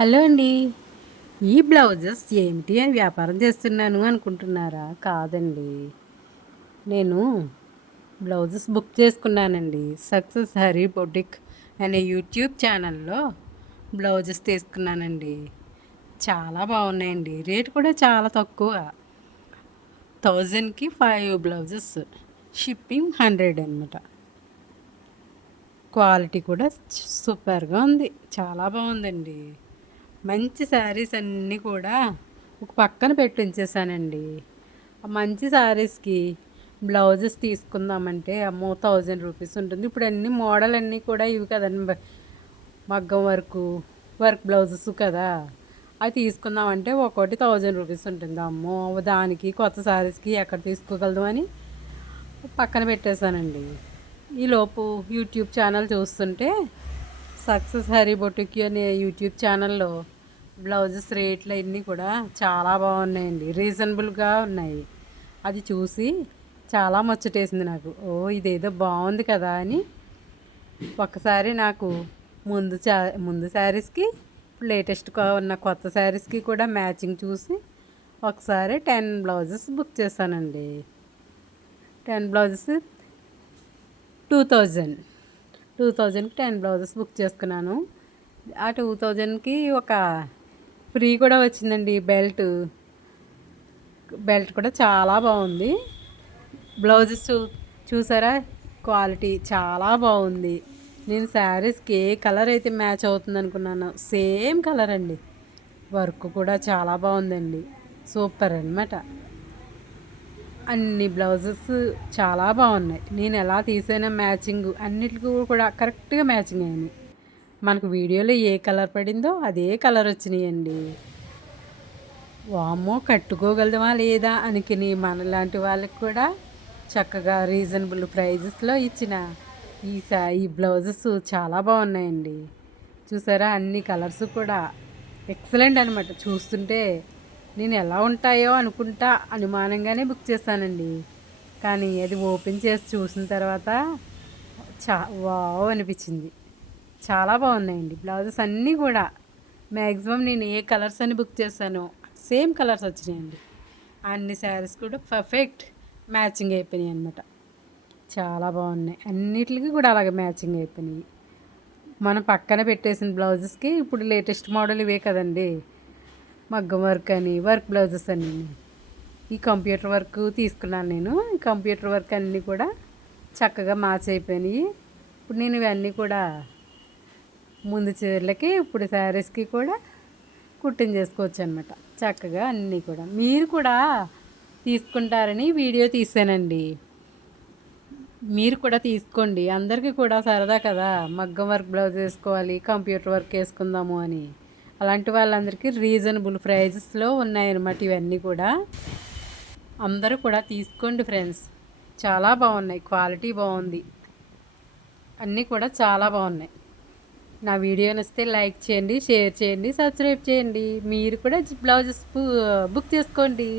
Hello అండి. ఈ blouses ఏమిటి అని వ్యాపారం చేస్తున్నాను అనుకుంటున్నారా? కాదండి. నేను బ్లౌజెస్ బుక్ చేసుకున్నానండి. సక్సెస్ హరీ బొటిక్ అనే యూట్యూబ్ ఛానల్లో బ్లౌజెస్ తీసుకున్నానండి. చాలా బాగున్నాయండి. రేట్ కూడా చాలా తక్కువ. థౌజండ్కి ఫైవ్ బ్లౌజెస్. షిప్పింగ్ హండ్రెడ్ అనమాట క్వాలిటీ కూడా సూపర్గా ఉంది. చాలా బాగుందండి. మంచి శారీస్ అన్నీ కూడా ఒక పక్కన పెట్టి ఉంచేసానండి ఆ మంచి శారీస్కి బ్లౌజెస్ తీసుకుందామంటే అమ్మో థౌజండ్ రూపీస్ ఉంటుంది. ఇప్పుడు అన్ని మోడల్ అన్నీ కూడా ఇవి కదండి మగ్గం వర్క్ వర్క్ బ్లౌజెస్ కదా. అవి తీసుకుందామంటే ఒక్కోటి థౌజండ్ రూపీస్ ఉంటుంది. అమ్మో దానికి కొత్త శారీస్కి ఎక్కడ తీసుకోగలదు అని పక్కన పెట్టేశానండి ఈలోపు యూట్యూబ్ ఛానల్ చూస్తుంటే సక్సెస్ హరీ బొటిక్ అనే యూట్యూబ్ ఛానల్లో బ్లౌజెస్ రేట్లు అన్నీ కూడా చాలా బాగున్నాయండి. రీజనబుల్గా ఉన్నాయి. అది చూసి చాలా ముచ్చటేసింది నాకు. ఓ ఇదేదో బాగుంది కదా అని ఒకసారి నాకు ముందు చా ముందు శారీస్కి లేటెస్ట్గా ఉన్న కొత్త శారీస్కి కూడా మ్యాచింగ్ చూసి ఒకసారి టెన్ బ్లౌజెస్ బుక్ చేశానండి. Ten blouses two thousand. Two థౌజండ్కి టెన్ బ్లౌజెస్ బుక్ చేసుకున్నాను. ఆ టూ థౌజండ్కి ఒక ఫ్రీ కూడా వచ్చిందండి బెల్ట్. బెల్ట్ కూడా చాలా బాగుంది. బ్లౌజెస్ చూ చూసారా? క్వాలిటీ చాలా బాగుంది. నేను శారీస్కి ఏ కలర్ అయితే మ్యాచ్ అవుతుంది అనుకున్నాను సేమ్ కలర్ అండి. వర్క్ కూడా చాలా బాగుందండి. సూపర్ అనమాట అన్ని బ్లౌజెస్ చాలా బాగున్నాయి. నేను ఎలా తీసాను మ్యాచింగ్ అన్నిటికీ కూడా కరెక్ట్గా మ్యాచింగ్ అయినాయి. మనకు వీడియోలో ఏ కలర్ పడిందో అదే కలర్ వచ్చినాయండి. వామ్మో కట్టుకోగలదమా లేదా అనుకుని మనలాంటి వాళ్ళకి కూడా చక్కగా రీజనబుల్ ప్రైజెస్లో ఇచ్చిన ఈ సా ఈ బ్లౌజెస్ చాలా బాగున్నాయండి. చూసారా అన్ని కలర్స్ కూడా ఎక్సలెంట్ అనమాట చూస్తుంటే నేను ఎలా ఉంటాయో అనుకుంటా అనుమానంగానే బుక్ చేస్తానండి. కానీ అది ఓపెన్ చేసి చూసిన తర్వాత చా వావ్ అనిపించింది. చాలా బాగున్నాయండి. బ్లౌజెస్ అన్నీ కూడా. మ్యాక్సిమం నేను ఏ కలర్స్ అని బుక్ చేశానో సేమ్ కలర్స్ వచ్చినాయండి. అన్ని శారీస్ కూడా పర్ఫెక్ట్ మ్యాచింగ్ అయిపోయినాయి అనమాట చాలా బాగున్నాయి. అన్నిటికీ కూడా అలాగే మ్యాచింగ్ అయిపోయినాయి. మనం పక్కన పెట్టేసిన బ్లౌజెస్కి ఇప్పుడు లేటెస్ట్ మోడల్ ఇవే కదండి. మగ్గం వర్క్ అని వర్క్ బ్లౌజెస్ అని. ఈ కంప్యూటర్ వర్క్ తీసుకున్నాను నేను. ఈ కంప్యూటర్ వర్క్ అన్నీ కూడా చక్కగా మ్యాచ్ అయిపోయినాయి. ఇప్పుడు నేను ఇవన్నీ కూడా ముందు చీరలకి ఇప్పుడు శారీస్కి కూడా కుట్టింగ్ చేసుకోవచ్చు అనమాట చక్కగా అన్నీ కూడా. మీరు కూడా తీసుకుంటారని వీడియో తీసానండి. మీరు కూడా తీసుకోండి. అందరికీ కూడా సరదా కదా. మగ్గం వర్క్ బ్లౌజ్ వేసుకోవాలి కంప్యూటర్ వర్క్ వేసుకుందాము అని. అలాంటి వాళ్ళందరికీ రీజనబుల్ ప్రైజెస్లో ఉన్నాయన్నమాట ఇవన్నీ కూడా. అందరూ కూడా తీసుకోండి ఫ్రెండ్స్. చాలా బాగున్నాయి. క్వాలిటీ బాగుంది. అన్నీ కూడా చాలా బాగున్నాయి. నా వీడియో నచ్చితే లైక్ చేయండి షేర్ చేయండి సబ్స్క్రైబ్ చేయండి. మీరు కూడా బ్లౌజెస్ బుక్ చేసుకోండి.